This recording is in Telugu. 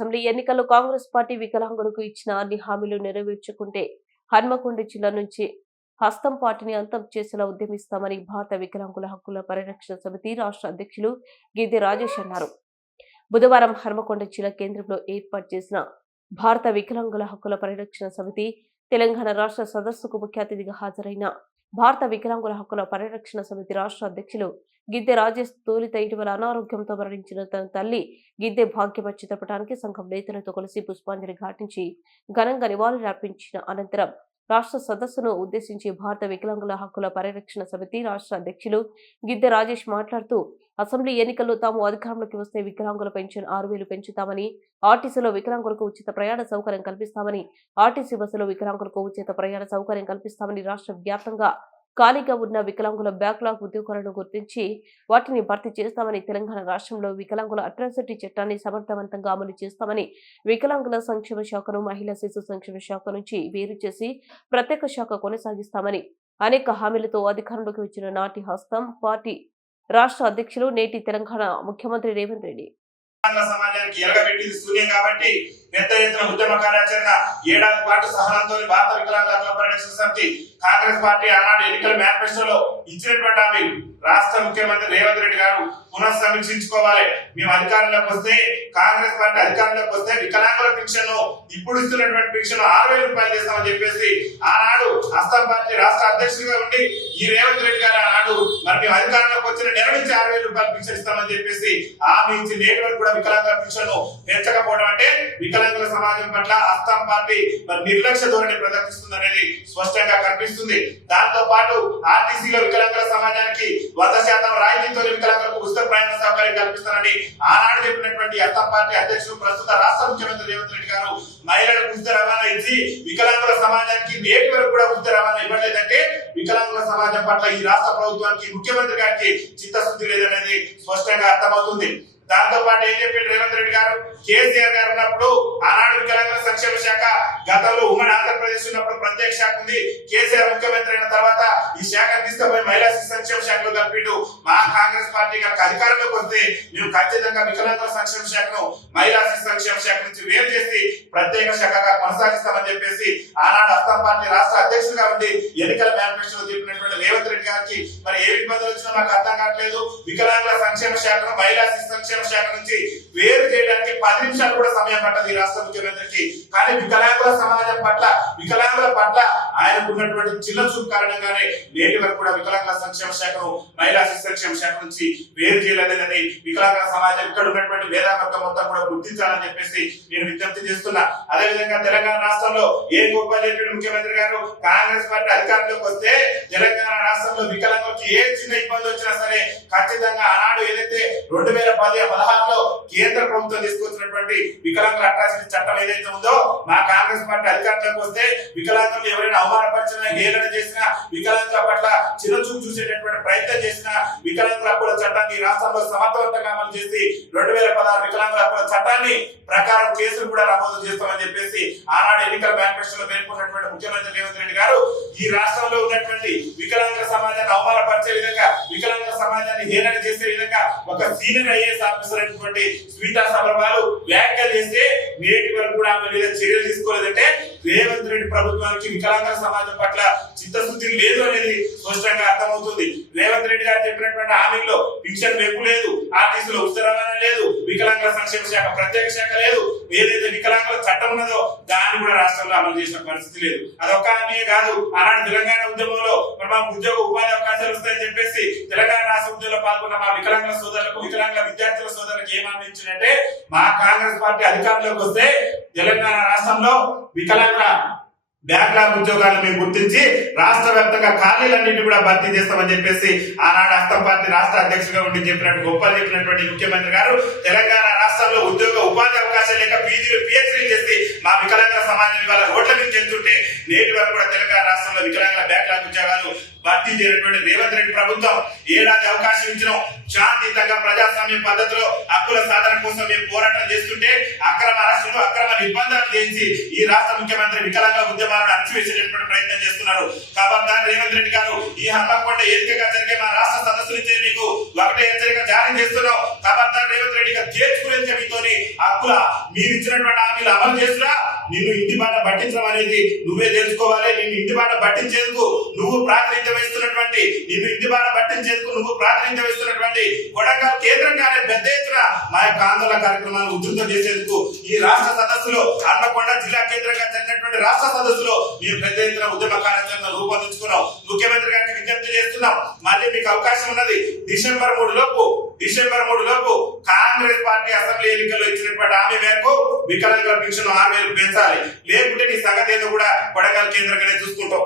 అసెంబ్లీ ఎన్నికల్లో కాంగ్రెస్ పార్టీ వికలాంగులకు ఇచ్చిన అన్ని హామీలు నెరవేర్చుకుంటే హన్మకొండ జిల్లా నుంచి హస్తం పార్టీని అంతం చేసేలా ఉద్యమిస్తామని భారత వికలాంగుల హక్కుల పరిరక్షణ సమితి రాష్ట్ర అధ్యక్షులు గిద్దె రాజేష్ అన్నారు. బుధవారం హన్మకొండ జిల్లా కేంద్రంలో ఏర్పాటు చేసిన భారత వికలాంగుల హక్కుల పరిరక్షణ సమితి తెలంగాణ రాష్ట్ర సదస్సుకు ముఖ్య అతిథిగా హాజరైన భారత వికలాంగుల హక్కుల పరిరక్షణ సమితి రాష్ట్ర అధ్యక్షులు గిద్దె రాజేష్ తోలిత ఇటీవల అనారోగ్యంతో మరణించిన తన తల్లి గిద్దె భాగ్యమ చిత్రపటానికి సంఘం నేతలతో కలిసి పుష్పాంజలి ఘాటించి ఘనంగా నివాళులర్పించిన అనంతరం రాష్ట్ర సదస్సును ఉద్దేశించి భారత వికలాంగుల హక్కుల పరిరక్షణ సమితి రాష్ట్ర అధ్యక్షులు గిద్దె రాజేష్ మాట్లాడుతూ అసెంబ్లీ ఎన్నికల్లో తాము అధికారంలోకి వస్తే వికలాంగుల పెన్షన్ ఆరు వేలు పెంచుతామని ఆర్టీసీలో వికలాంగులకు ఉచిత ప్రయాణ సౌకర్యం కల్పిస్తామని ఆర్టీసీ బస్సులో వికలాంగులకు ఉచిత ప్రయాణ సౌకర్యం కల్పిస్తామని రాష్ట్ర వ్యాప్తంగా ఖాళీగా ఉన్న వికలాంగుల బ్యాక్లాగ్ ఉద్యోగాలను గుర్తించి వాటిని భర్తీ చేస్తామని తెలంగాణ రాష్ట్రంలో వికలాంగుల అట్రాసిటీ చట్టాన్ని సమర్థవంతంగా అమలు చేస్తామని వికలాంగుల సంక్షేమ శాఖను మహిళా శిశు సంక్షేమ శాఖ నుంచి వేరు చేసి ప్రత్యేక శాఖ కొనసాగిస్తామని అనేక హామీలతో అధికారంలోకి వచ్చిన నాటి హస్తం పార్టీ రాష్ట్ర అధ్యక్షులు నేటి తెలంగాణ ముఖ్యమంత్రి రేవంత్ రెడ్డి. సమాజానికి ఎరగబెట్టింది శూన్యం కాబట్టి పెద్ద ఎత్తున ఉద్యమ కార్యాచరణ ఏడాది పాటు సహనంతో భారత వికలాంగుల పరిరక్షణ సమితి కాంగ్రెస్ పార్టీ ఆనాడు ఎన్నికల మేనిఫెస్టోలో ఇచ్చినటువంటి హామీ రాష్ట్ర ముఖ్యమంత్రి రేవంత్ రెడ్డి గారు పునఃసమీక్షించుకోవాలి. మేము అధికారంలోకి వస్తే కాంగ్రెస్ పార్టీ అధికారంలోకి వస్తే వికలాంగుల పెన్షన్ ఇప్పుడు ఇస్తున్నటువంటి పెన్షన్ ఆరు వేల రూపాయలు చేస్తామని చెప్పేసి ఆనాడు హస్తం పార్టీ రాష్ట్ర అధ్యక్షుడిగా ఉండి ఈ రేవంత్ రెడ్డి గారు ఆనాడు మరి మేము అధికారంలోకి వచ్చిన నిర్వహించి నుంచి ఆరు వేల రూపాయలు పెన్షన్ ఇస్తామని చెప్పేసి హామీ ఇచ్చి నేటి వరకు కూడా వికలాంగుల పెన్షన్ పెంచకపోవడం అంటే వికలాంగుల సమాజం పట్ల హస్తం పార్టీ మరి నిర్లక్ష్య ధోరణి ప్రదర్శిస్తుంది అనేది స్పష్టంగా కనిపిస్తుంది. దాంతో పాటు ఆర్టీసీలో వికలాంగుల సమాజానికి వంద శాతం రాయితీతో వికలాంగులకు ఉచిత ప్రయాణ సౌకర్యం కల్పిస్తానని ఆనాడు చెప్పినటువంటి హస్తం పార్టీ అధ్యక్షుడు ప్రస్తుత రాష్ట్ర ముఖ్యమంత్రి రేవంత్ రెడ్డి గారు మహిళలకు ఉచిత రవాణా ఇచ్చి వికలాంగుల సమాజానికి నేటి వరకు కూడా ఉచిత రవాణా ఇవ్వలేదంటే వికలాంగుల సమాజం పట్ల ఈ రాష్ట్ర ప్రభుత్వానికి ముఖ్యమంత్రి గారికి చిత్తశుద్ధి లేదనేది స్పష్టంగా అర్థమవుతుంది. దాంతో పాటు ఏం చెప్పాడు రేవంత్ రెడ్డి గారు? కేసీఆర్ గారు ఉన్నప్పుడు ఆనాడు వికలాంగుల సంక్షేమ శాఖ గతంలో ఉమ్మడి ఆంధ్రప్రదేశ్ ఉన్నప్పుడు ప్రత్యేక శాఖ ఉంది. కేసీఆర్ ముఖ్య తీసుకుపోయి మహిళా సంక్షేమ శాఖలో కలిపిండు మా కాంగ్రెస్ పార్టీ కనుక అధికారంలోకి వస్తే మేము ఖచ్చితంగా వికలాంగుల సంక్షేమ శాఖను మహిళా శిశు సంక్షేమ శాఖ నుంచి వేరు చేసి ప్రత్యేక శాఖగా కొనసాగిస్తామని చెప్పేసి ఆనాడు అస్సాం పార్టీ రాష్ట్ర అధ్యక్షుడిగా ఉండి ఎన్నికల మేనిఫెస్టోలో చెప్పినటువంటి రేవంత్ రెడ్డి గారికి మరి ఏ ఇబ్బందులు వచ్చినా నాకు అర్థం కావట్లేదు. వికలాంగుల సంక్షేమ శాఖను మహిళా శిశు సంక్షేమ శాఖ నుంచి వేరు చేయడం పది నిమిషాలు కూడా సమయం పట్టదు ఈ రాష్ట్ర ముఖ్యమంత్రికి. కానీ వికలాంగుల సమాజం పట్ల వికలాంగుల పట్ల ఆయనకు ఉన్నటువంటి చిన్న చూపు కారణంగానే నేటి వరకు కూడా వికలాంగుల సంక్షేమ శాఖను మహిళా శిశు సంక్షేమ శాఖ నుంచి వేరు చేయలేదని వికలాంగుల సమాజం ఇక్కడ ఉన్నటువంటి మేధావర్గం మొత్తం కూడా గుర్తించాలని చెప్పేసి నేను విజ్ఞప్తి చేస్తున్నా. అదే విధంగా తెలంగాణ రాష్ట్రంలో ఏ గొప్ప చెప్పిన ముఖ్యమంత్రి గారు కాంగ్రెస్ పార్టీ అధికారంలోకి వస్తే తెలంగాణ రాష్ట్రంలో వికలాంగులకు ఏ చిన్న ఇబ్బంది వచ్చినా సరే ఖచ్చితంగా ఆనాడు ఏదైతే రెండు వేల పది పదహారులో కేంద్ర ప్రభుత్వం తీసుకొచ్చినటువంటి వికలాంగుల అట్రాసిటీ చట్టం ఏదైతే ఉందో మా కాంగ్రెస్ పార్టీ అధికారంలోకి వస్తే వికలాంగులు ఎవరైనా అవమానపరిచినా హేళన చేసినా వికలాంగుల పట్ల చిన్నచూపు చూసేటటువంటి ప్రయత్నం చేసినా వికలాంగుల హక్కుల చట్టాన్ని ఈ రాష్ట్రంలో సమర్థవంతంగా అమలు చేసి రెండు వేల పదహారు వికలాంగుల హక్కుల చట్టాన్ని ప్రకారం కేసులు కూడా నమోదు చేస్తామని చెప్పేసి ఆనాడు ఎన్నికల మేనిఫెస్టోలో పేర్కొన్నటువంటి ముఖ్యమంత్రి రేవంత్ రెడ్డి గారు ఈ రాష్ట్రంలో ఉన్నటువంటి వికలాంగుల సమాజాన్ని అవమానపరిచే విధంగా వికలాంగుల సమాజాన్ని హేళన చేసే విధంగా సీనియర్ ఐఏఎస్ ఆఫీసర్ అయినటువంటి స్మితా సబర్వాలు వ్యాఖ్యలు చేస్తే నేటి వరకు కూడా ఆమె మీద చర్యలు తీసుకోలేదంటే రేవంత్ రెడ్డి ప్రభుత్వానికి వికలాంగుల సమాజం పట్ల చిత్తశుద్ధి లేదు అనేది స్పష్టంగా అర్థమవుతుంది. రేవంత్ రెడ్డి గారు చెప్పినటువంటి హామీల్లో పింఛన్ పెంపు లేదు ఆర్టీసీలో ఉచిత రవాణా లేదు వికలాంగ సంక్షేమ శాఖ ప్రత్యేక శాఖ లేదు. ఏదైతే వికలాంగుల చట్టం ఉన్నదో దాన్ని కూడా రాష్ట్రంలో అమలు చేసిన పరిస్థితి లేదు. అదొక హామీయే కాదు. ఆనాడు తెలంగాణ ఉద్యమంలో మరి మాకు ఉద్యోగ ఉపాధి అవకాశాలు వస్తాయని చెప్పేసి తెలంగాణ రాష్ట్ర ఉద్యమంలో పాల్గొన్న మా వికలాంగుల సోదరులకు వికలాంగుల విద్యార్థుల సోదరులకు ఏం హామీ మా కాంగ్రెస్ పార్టీ అధికారంలోకి వస్తే తెలంగాణ రాష్ట్రంలో వికలాంగుల బ్యాక్లాగ్ ఉద్యోగాలను మేము గుర్తించి రాష్ట్ర వ్యాప్తంగా ఖాళీలన్నింటినీ కూడా భర్తీ చేస్తామని చెప్పేసి ఆనాడు అస్తం పార్టీ రాష్ట్ర అధ్యక్షుడిగా ఉండి చెప్పినట్టు గొప్పలు చెప్పినటువంటి ముఖ్యమంత్రి గారు తెలంగాణ రాష్ట్రంలో ఉద్యోగ ఉపాధి అవకాశాలు లేక పీజీలు పిహెచ్డీలు చేసి మా వికలాంగ సామాన్యులు వాళ్ళ రోడ్ల మీద చెందుతుంటే నేటి వరకు కూడా తెలంగాణ రాష్ట్రంలో వికలాంగుల బ్యాక్లాగ్ ఉద్యోగాలు భర్తీ చేయనటువంటి రేవంత్ రెడ్డి ప్రభుత్వం ఏడాది అవకాశం ఇచ్చిన. శాంతియుతంగా ప్రజాస్వామ్య పద్ధతిలో హక్కుల సాధన కోసం మేము పోరాటం చేస్తుంటే అక్రమ అరెస్టులు అక్రమ నిర్బంధాలు చేసి ఈ రాష్ట్ర ముఖ్యమంత్రి వికలాంగ ఉద్యమాలను అణచివేసేటటువంటి ప్రయత్నం చేస్తున్నారు. కాబట్టి రేవంత్ రెడ్డి గారు ఈ హన్మకొండ ఏదికగా జరిగే ఇచ్చినటువంటి హామీలు అమలు చేసినా నిన్ను ఇంటి బాట పట్టించడం అనేది నువ్వే తెలుసుకోవాలి. నిన్ను ఇంటి బాట పట్టించేందుకు నువ్వు ప్రాతినిధ్యం వహిస్తున్నటువంటి నిన్ను ఇంటి బాట పట్టించేందుకు నువ్వు ప్రాతినిధ్యం వహిస్తున్నటువంటి కొడంగల్ కేంద్రంగానే పెద్ద ఎత్తున మా యొక్క ఆందోళన కార్యక్రమాన్ని ఉధృతం చేసేందుకు ఈ రాష్ట్ర సదస్సులో అన్నకొండ జిల్లా కేంద్రంగా రాష్ట్ర సదస్సులో మీరు పెద్ద ఎత్తున ఉద్యమ కార్యాచరణ రూపొందించుకున్నాం ముఖ్యమంత్రి గారికి విజ్ఞప్తి చేస్తున్నాం. మళ్ళీ మీకు అవకాశం ఉన్నది. డిసెంబర్ మూడు లోపు డిసెంబర్ మూడు లోపు కాంగ్రెస్ పార్టీ అసెంబ్లీ ఎన్నికల్లో ఇచ్చినటువంటి హామీ మేరకు వికలాంగుల పెన్షన్ ఆరు వేలు పెంచాలి. లేకుంటే నీ సంగతి ఏదో కూడా కొడంగల్ కేంద్రంగానే చూసుకుంటాం.